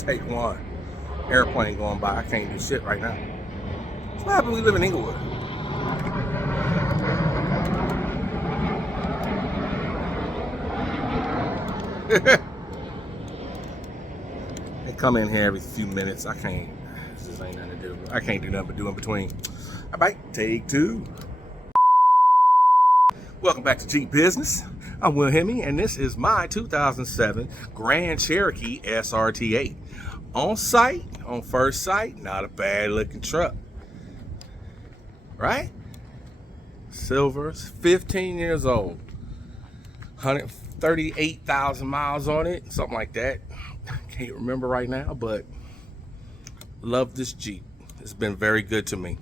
Take one. Airplane going by. I can't do shit right now. That's what happened when we live in Inglewood. They come in here every few minutes. I can't. This just ain't nothing to do. I can't do nothing but do in between. All right, take two. Welcome back to Jeep Business. I'm Will Hemme, and this is my 2007 Grand Cherokee SRT8. On sight, on first sight, not a bad looking truck. Right? Silver's 15 years old. 138,000 miles on it, something like that. Can't remember right now, but love this Jeep. It's been very good to me.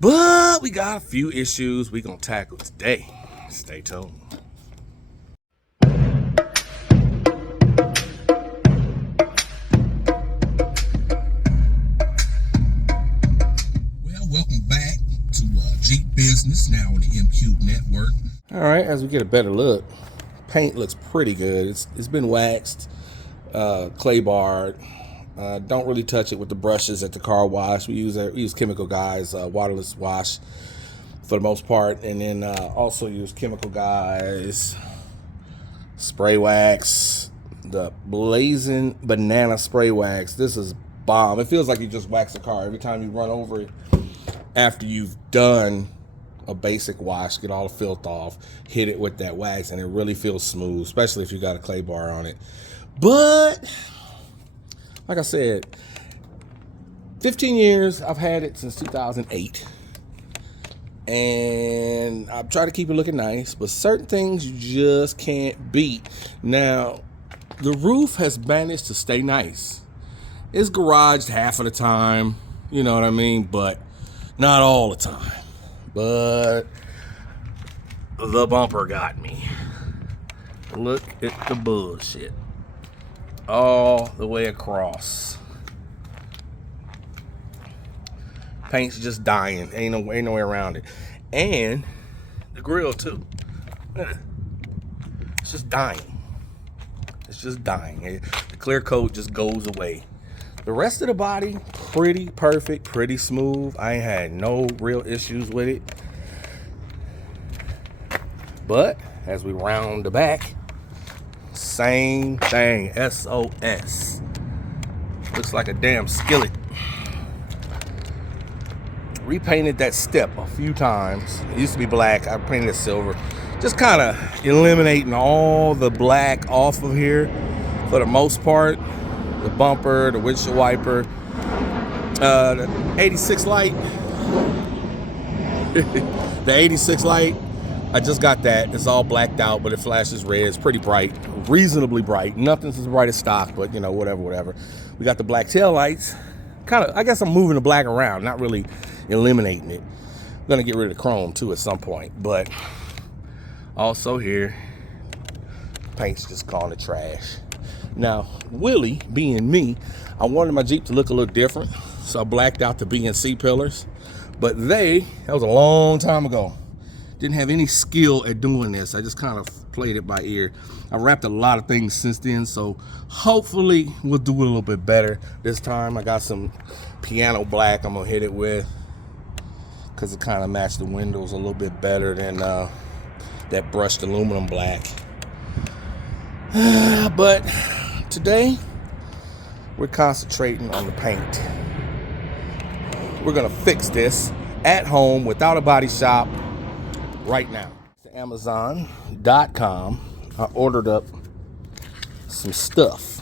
But we got a few issues we're gonna tackle today. Stay tuned. Well, welcome back to Jeep Business, now on the MQ Network. All right, as we get a better look, paint looks pretty good. It's been waxed, clay barred. Don't really touch it with the brushes at the car wash. We use Chemical Guys waterless wash for the most part, and then also use Chemical Guys spray wax, the Blazing Banana spray wax. This is bomb. It feels like you just wax the car every time you run over it. After you've done a basic wash, get all the filth off, hit it with that wax, and it really feels smooth, especially if you got a clay bar on it. But like I said, 15 years, I've had it since 2008. And I've tried to keep it looking nice, but certain things you just can't beat. Now, the roof has managed to stay nice. It's garaged half of the time, you know what I mean? But not all the time. But the bumper got me. Look at the bullshit. All the way across. Paint's just dying. Ain't no way around it. And the grill too. It's just dying. It's just dying. The clear coat just goes away. The rest of the body, pretty perfect, pretty smooth. I ain't had no real issues with it. But as we round the back, same thing, SOS. Looks like a damn skillet. Repainted that step a few times. It used to be black, I painted it silver. Just kind of eliminating all the black off of here for the most part. The bumper, the windshield wiper, the 86 light. The 86 light, I just got that. It's all blacked out, but it flashes red. It's pretty bright, reasonably bright. Nothing's as bright as stock, but you know, whatever. We got the black tail lights. Kind of, I guess I'm moving the black around, not really eliminating it. I'm gonna get rid of the chrome too at some point, but also here, paint's just gone to trash. Now, Willie, being me, I wanted my Jeep to look a little different, so I blacked out the B&C pillars, but that was a long time ago. Didn't have any skill at doing this. I just kind of played it by ear. I wrapped a lot of things since then, so hopefully we'll do it a little bit better this time. I got some piano black I'm gonna hit it with, because it kind of matched the windows a little bit better than that brushed aluminum black. But today we're concentrating on the paint. We're gonna fix this at home without a body shop right now. To Amazon.com, I ordered up some stuff.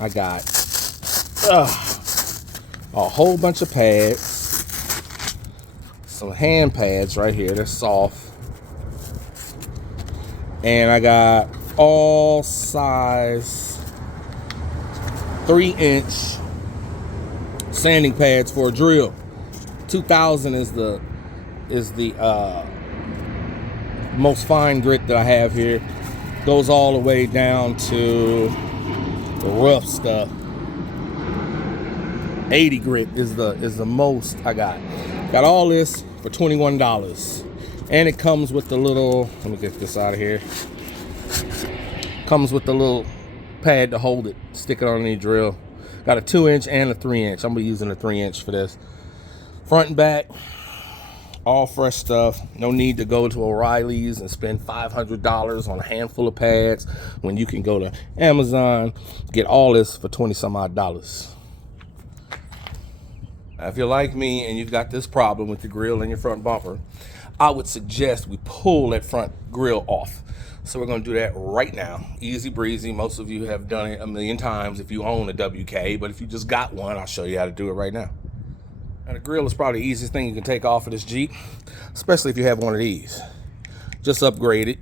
I got a whole bunch of pads, some hand pads right here, they're soft, and I got all size 3-inch sanding pads for a drill. 2000 is the most fine grit that I have here. Goes all the way down to the rough stuff. 80 grit is the most I got. Got all this for $21. And it comes with the little, let me get this out of here. Comes with the little pad to hold it. Stick it on the drill. Got a 2-inch and a 3-inch. I'm gonna be using a 3-inch for this. Front and back, all fresh stuff. No need to go to O'Reilly's and spend $500 on a handful of pads when you can go to Amazon, get all this for 20 some odd dollars. Now, if you're like me and you've got this problem with your grill and your front bumper, I would suggest we pull that front grill off. So we're going to do that right now. Easy breezy. Most of you have done it a million times if you own a WK, but if you just got one, I'll show you how to do it right now. Now, the grill is probably the easiest thing you can take off of this Jeep, especially if you have one of these. Just upgrade it.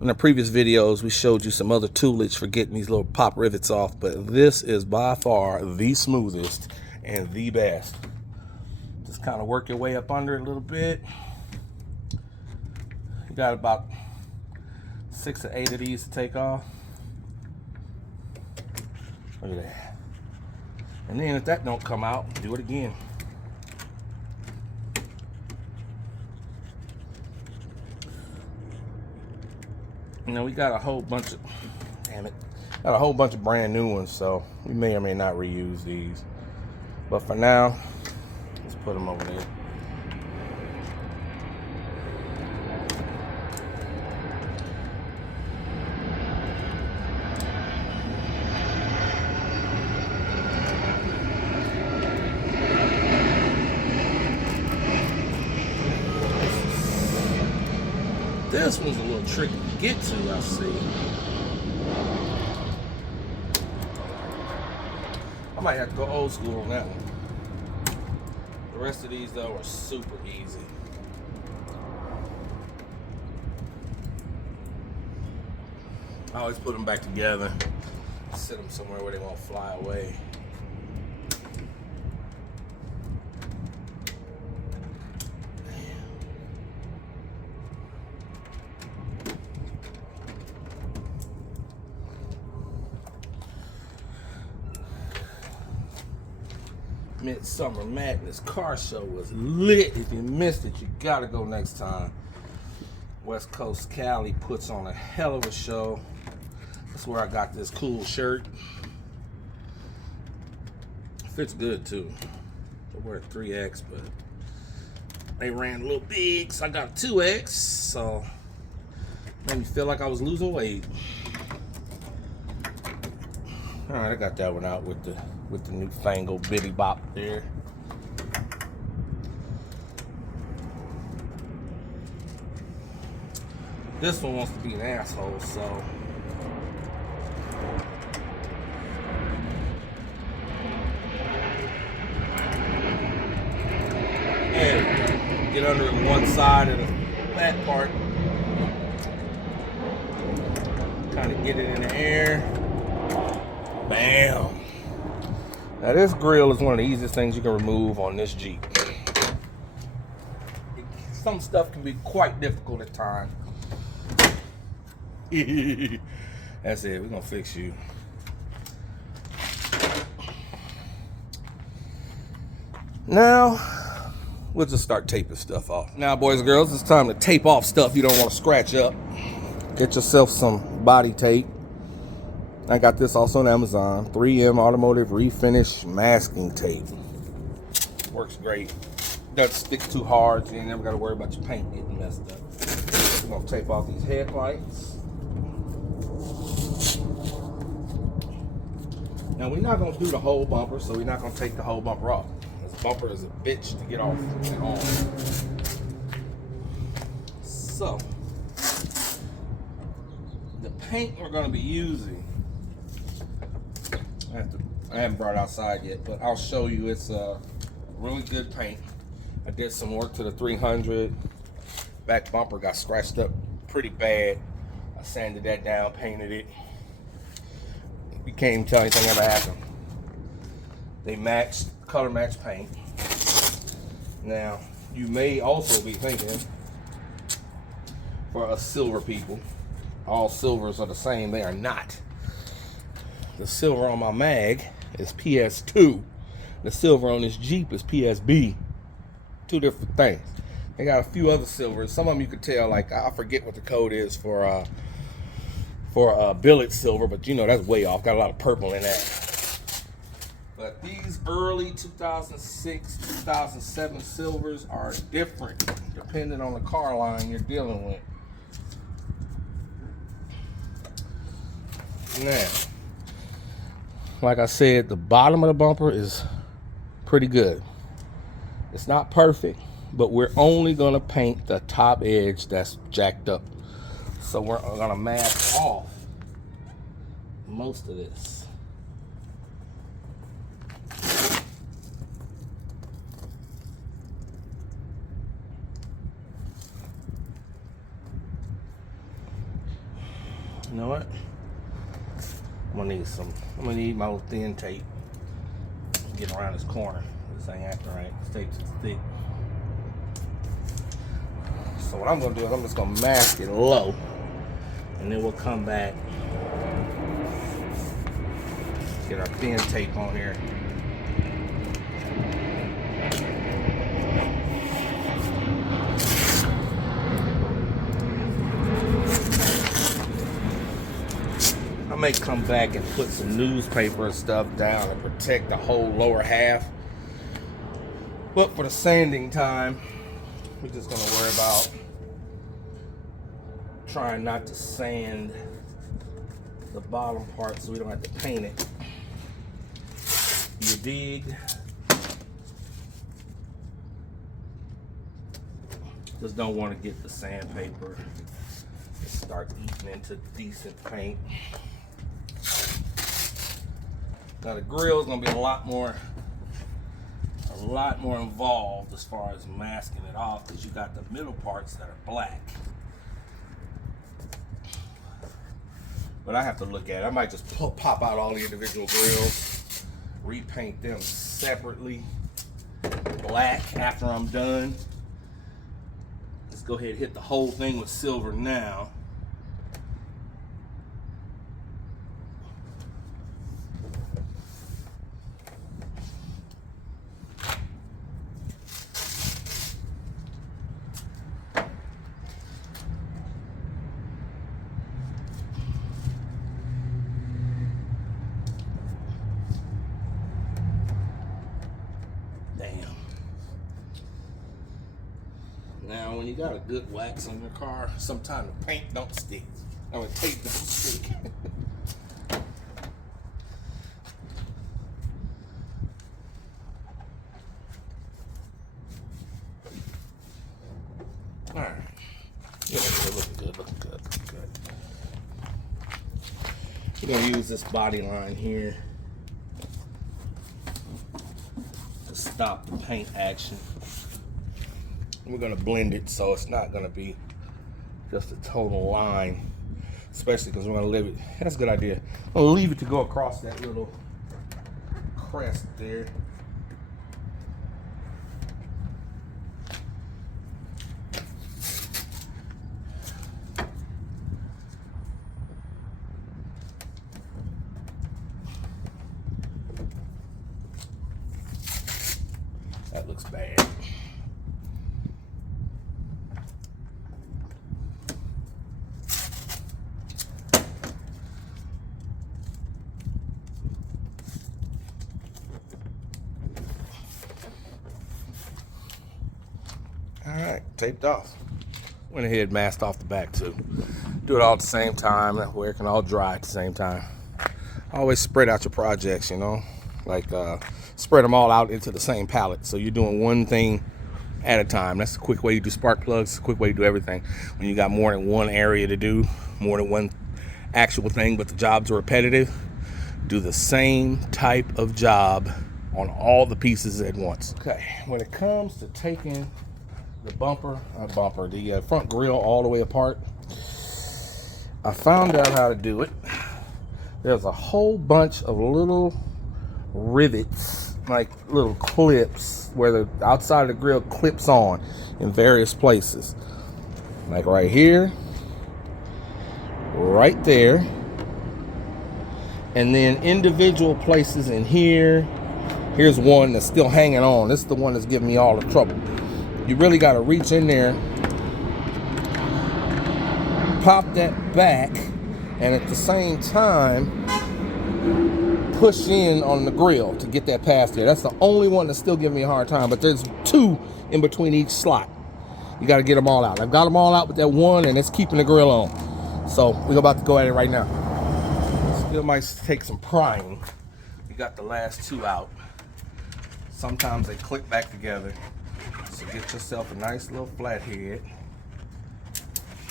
In the previous videos, we showed you some other toolage for getting these little pop rivets off, but this is by far the smoothest and the best. Just kind of work your way up under it a little bit. You got about 6 or 8 of these to take off. Look at that. And then if that don't come out, do it again. You know, we got a whole bunch of, got a whole bunch of brand new ones, so we may or may not reuse these. But for now, let's put them over there. This one's a little tricky to get to, I see. I might have to go old school on that one. The rest of these, though, are super easy. I always put them back together, sit them somewhere where they won't fly away. Midsummer Madness car show was lit. If you missed it, you gotta go next time. West Coast Cali puts on a hell of a show. That's where I got this cool shirt. Fits good too. I wear a 3X, but they ran a little big, so I got a 2X. So made me feel like I was losing weight. All right, I got that one out with the newfangled bitty bop there. This one wants to be an asshole, so and get under one side of the fat part. Kind of get it in the air. Bam. Now this grill is one of the easiest things you can remove on this Jeep. Some stuff can be quite difficult at times. That's it, we're gonna fix you. Now, we'll just start taping stuff off. Now, boys and girls, it's time to tape off stuff you don't want to scratch up. Get yourself some body tape. I got this also on Amazon. 3M Automotive Refinish Masking Tape. Works great. Doesn't stick too hard, so you never got to worry about your paint getting messed up. We're going to tape off these headlights. Now, we're not going to do the whole bumper, so we're not going to take the whole bumper off. This bumper is a bitch to get off at all. So, the paint we're going to be using, I haven't brought it outside yet, but I'll show you. It's a really good paint. I did some work to the 300. Back bumper got scratched up pretty bad. I sanded that down, painted it. You can't even tell anything ever happened. They matched, color matched paint. Now, you may also be thinking, for us silver people, all silvers are the same. They are not. The silver on my mag is PS2. The silver on this Jeep is PSB. Two different things. They got a few other silvers. Some of them you could tell, like, I forget what the code is for for billet silver, but you know that's way off. Got a lot of purple in that. But these early 2006, 2007 silvers are different depending on the car line you're dealing with. Now, like I said, the bottom of the bumper is pretty good. It's not perfect, but we're only gonna paint the top edge that's jacked up. So we're gonna mask off most of this. You know what? I'm gonna need my little thin tape. Get around this corner. This ain't acting right. This tape's too thick. So what I'm gonna do is I'm just gonna mask it low, and then we'll come back, get our thin tape on here. I may come back and put some newspaper and stuff down and protect the whole lower half. But for the sanding time, we're just gonna worry about trying not to sand the bottom part so we don't have to paint it. You dig? Just don't want to get the sandpaper and start eating into decent paint. Now the grill is gonna be a lot more involved as far as masking it off, because you got the middle parts that are black. But I have to look at it. I might just pop out all the individual grills, repaint them separately black after I'm done. Let's go ahead and hit the whole thing with silver now. Now, when you got a good wax on your car, sometimes the paint don't stick. Or the tape don't stick. All right. Yeah, looking good, looking good, looking good. We're gonna use this body line here to stop the paint action. We're gonna blend it so it's not gonna be just a total line, especially because we're gonna leave it. That's a good idea. I'm gonna leave it to go across that little crest there. That looks bad. Alright, taped off. Went ahead and masked off the back too. Do it all at the same time, that way it can all dry at the same time. Always spread out your projects, you know, like spread them all out into the same palette. So you're doing one thing at a time. That's a quick way to do spark plugs, a quick way to do everything. When you got more than one area to do, more than one actual thing, but the jobs are repetitive, do the same type of job on all the pieces at once. Okay, when it comes to taking the the front grille all the way apart, I found out how to do it. There's a whole bunch of little rivets, like little clips, where the outside of the grill clips on in various places, like right here, right there, and then individual places in here. Here's one that's still hanging on. This is the one that's giving me all the trouble. You really got to reach in there, pop that back, and at the same time push in on the grill to get that past there. That's the only one that's still giving me a hard time, but there's 2 in between each slot. You got to get them all out. I've got them all out with that one, and it's keeping the grill on. So we're about to go at it right now. Still might take some prying. We got the last 2 out. Sometimes they click back together. So get yourself a nice little flathead.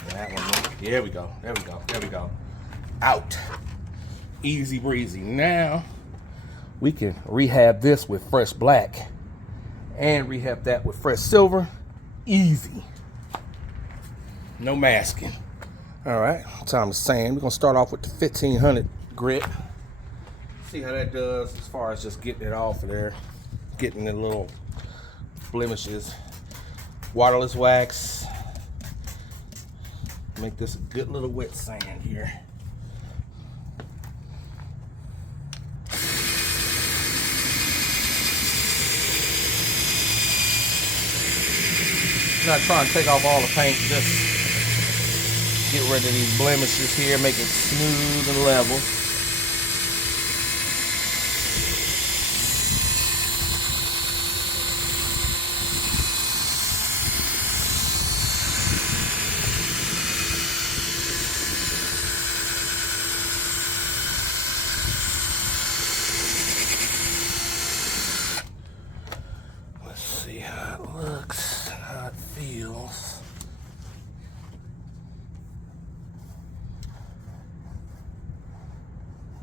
That one. There we go. There we go. There we go. Out. Easy breezy. Now we can rehab this with fresh black and rehab that with fresh silver. Easy. No masking. All right, time to sand. We're gonna start off with the 1500 grit. See how that does as far as just getting it off of there, getting the little blemishes. Waterless wax. Make this a good little wet sand here. Not trying to take off all the paint, just get rid of these blemishes here, make it smooth and level. Let's see how it looks, how it feels.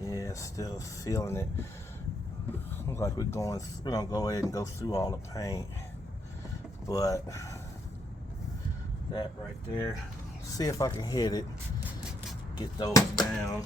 Yeah, still feeling it. Looks like we're gonna go ahead and go through all the paint, but that right there, see if I can hit it, get those down.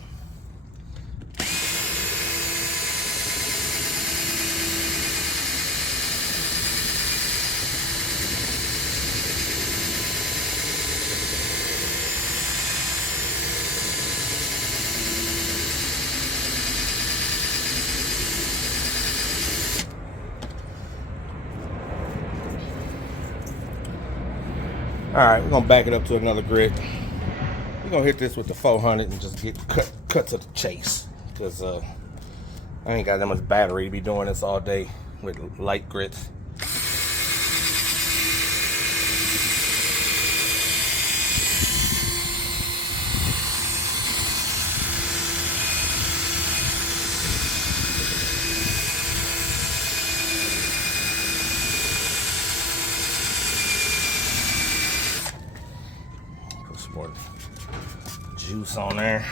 All right, we're gonna back it up to another grit. We're gonna hit this with the 400 and just get cut to the chase, because I ain't got that much battery to be doing this all day with light grits. More juice on there.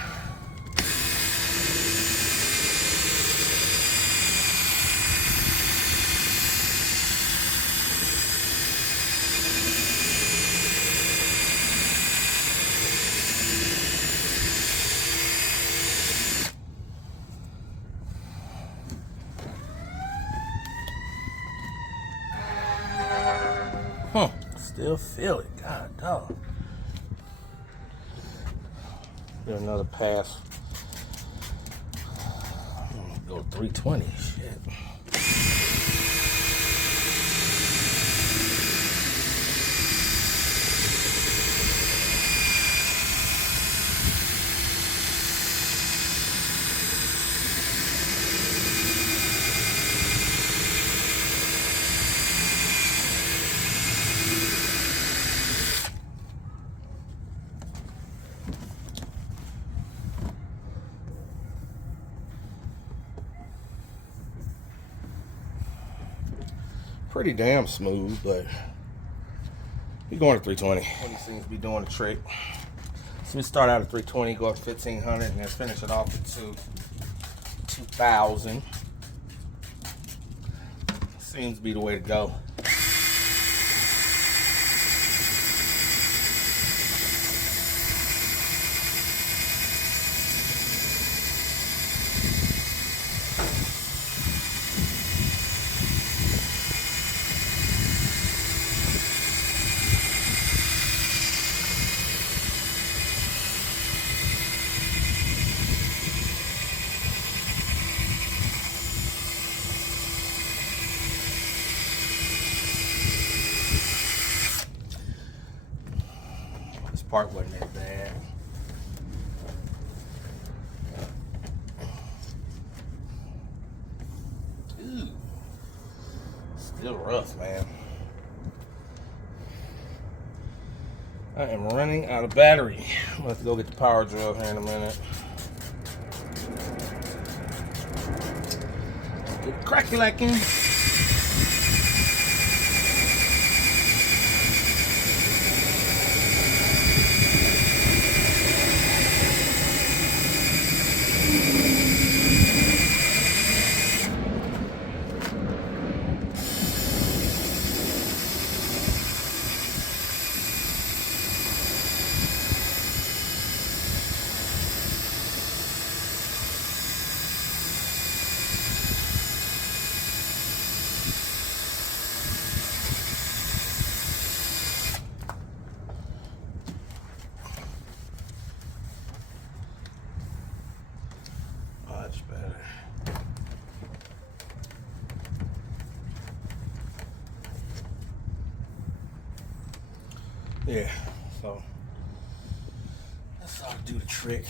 Still feel it. God dog. Get another pass. Go 320. Shit. Pretty damn smooth, but we're going to 320. He seems to be doing the trick. So we start out at 320, go up to 1500, and then finish it off at 2000. Seems to be the way to go. Part wasn't that bad. still rough, man. I am running out of battery. I'm gonna have to go get the power drill here in a minute. Get crack-a-lacking. Much better. Yeah, so that's how to do the trick.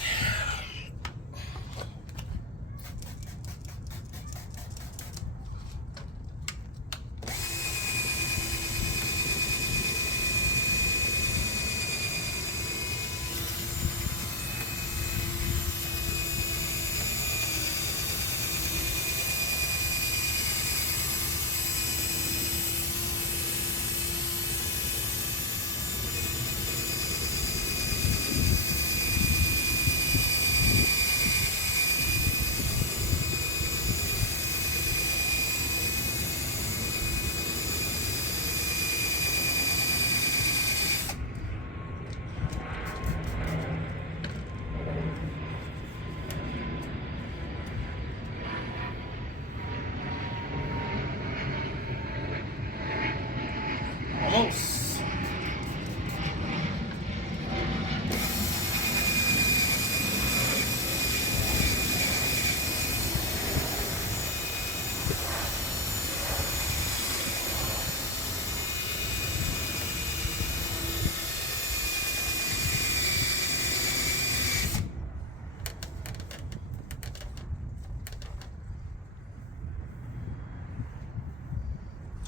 Almost.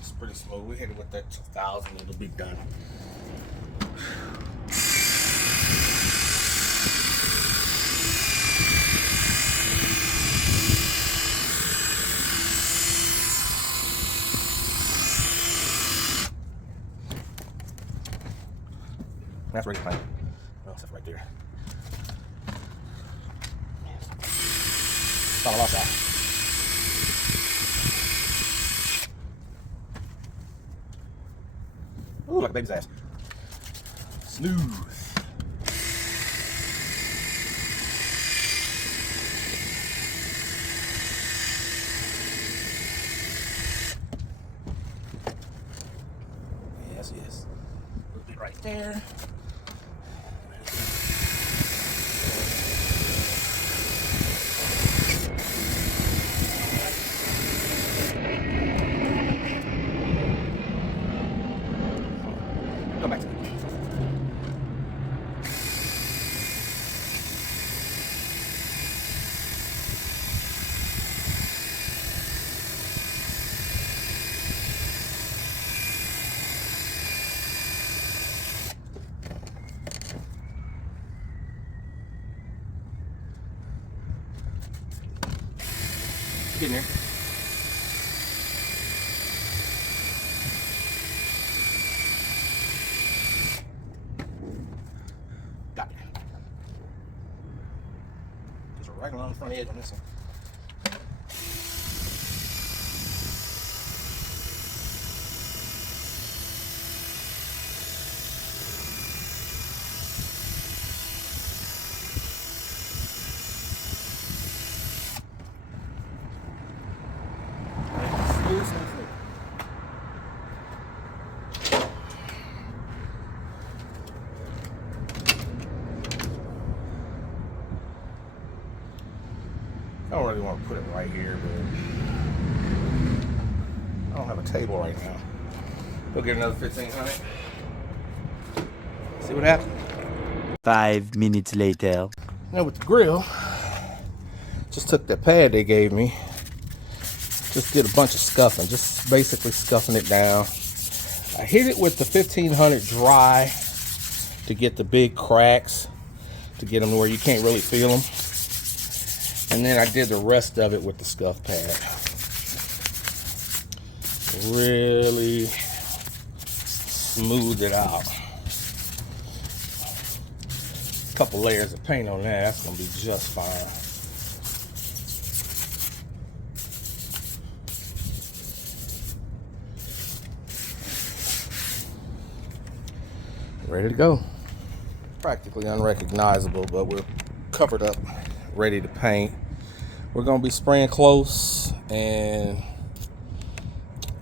It's pretty smooth. We hit it with that 2000, it'll be done. That's ready to play. Oh, stuff right there. Follow outside. Ooh, like a baby's ass. Smooth. Yes, yes. A little bit right there. Go back to it. Get in there. Got it. Just right along the front edge on this one. I don't really want to put it right here, but I don't have a table right now. We'll get another 1500. See what happens. 5 minutes later. Now with the grill, just took that pad they gave me, just did a bunch of scuffing, just basically scuffing it down. I hit it with the 1500 dry to get the big cracks, to get them to where you can't really feel them. And then I did the rest of it with the scuff pad. Really smooth it out. A couple layers of paint on that, that's gonna be just fine. Ready to go. Practically unrecognizable, but we're covered up, ready to paint. We're gonna be spraying close, and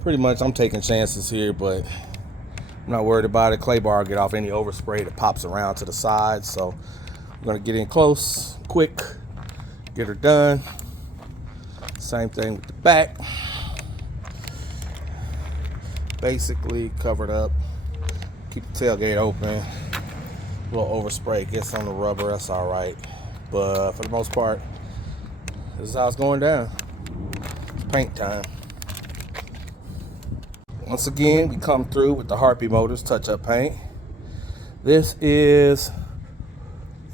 pretty much I'm taking chances here, but I'm not worried about it. Clay bar will get off any overspray that pops around to the side, so we're gonna get in close, quick, get her done. Same thing with the back. Basically covered up. Keep the tailgate open. A little overspray gets on the rubber, that's all right. But for the most part, this is how it's going down. It's paint time. Once again, we come through with the Harpy Motors touch-up paint. This is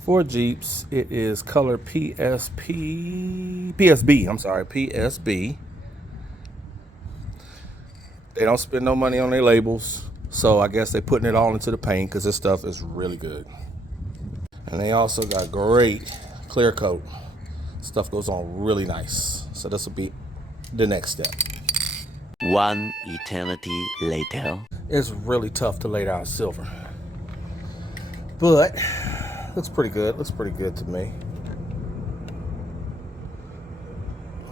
for Jeeps. It is color PSB. They don't spend no money on their labels, so I guess they're putting it all into the paint because this stuff is really good. And they also got great clear coat. Stuff goes on really nice. So this will be the next step. One eternity later. It's really tough to lay down silver, but looks pretty good. Looks pretty good to me.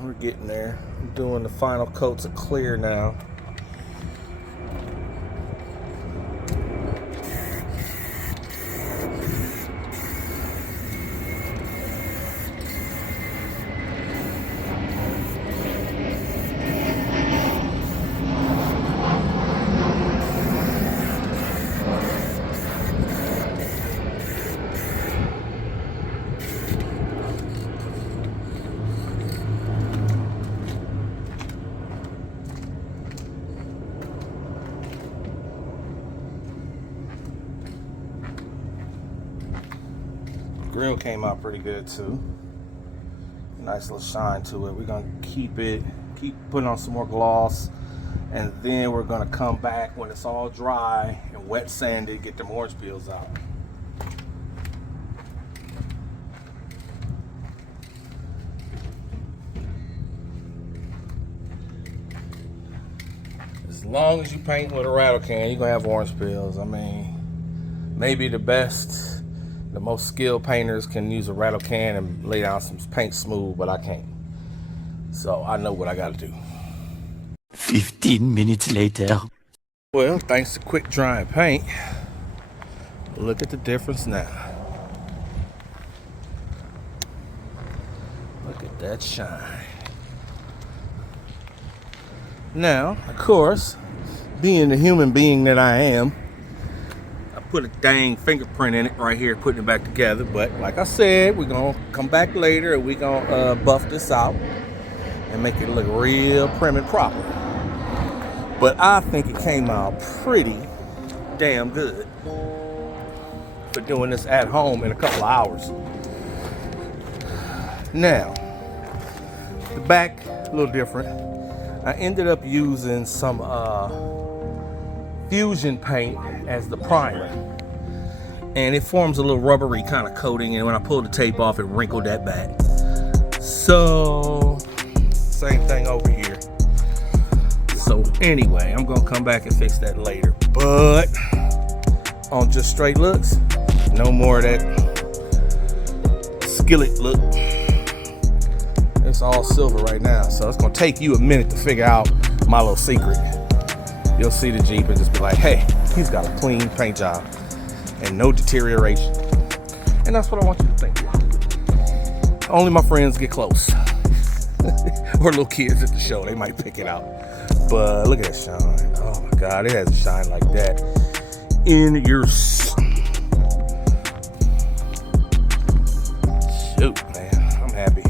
We're getting there. I'm doing the final coats of clear now. Grille came out pretty good too. Nice little shine to it. We're gonna keep putting on some more gloss, and then we're gonna come back when it's all dry and wet sanded, get them orange peels out. As long as you paint with a rattle can, you're gonna have orange peels. I mean, maybe the most skilled painters can use a rattle can and lay down some paint smooth, but I can't. So I know what I gotta do. 15 minutes later. Well, thanks to quick drying paint, look at the difference now. Look at that shine. Now, of course, being the human being that I am, put a dang fingerprint in it right here, putting it back together. But like I said, we're gonna come back later and we're gonna buff this out and make it look real prim and proper. But I think it came out pretty damn good for doing this at home in a couple of hours. Now, the back, a little different. I ended up using some Fusion paint as the primer, and it forms a little rubbery kind of coating, and when I pulled the tape off, it wrinkled that back. So same thing over here. So anyway, I'm gonna come back and fix that later, but on just straight looks, no more of that skillet look. It's all silver right now, so it's gonna take you a minute to figure out my little secret. You'll see the Jeep and just be like, hey, he's got a clean paint job and no deterioration. And that's what I want you to think. Only my friends get close. Or little kids at the show, they might pick it out. But look at that shine. Oh my God, it has a shine like that in your... Shoot, man, I'm happy.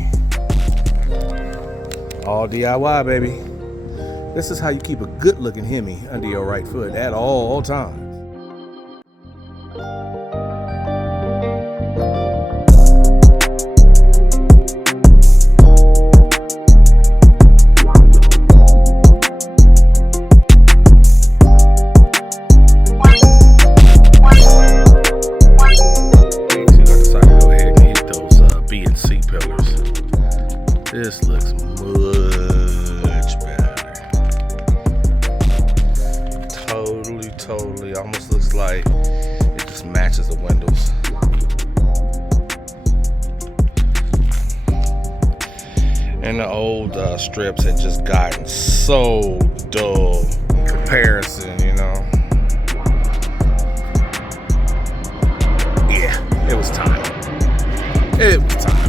All DIY, baby. This is how you keep a good looking Hemi under your right foot at all times. This looks much better. Totally. Almost looks like it just matches the windows. And the old strips had just gotten so dull in comparison, you know. Yeah, it was time. It was time.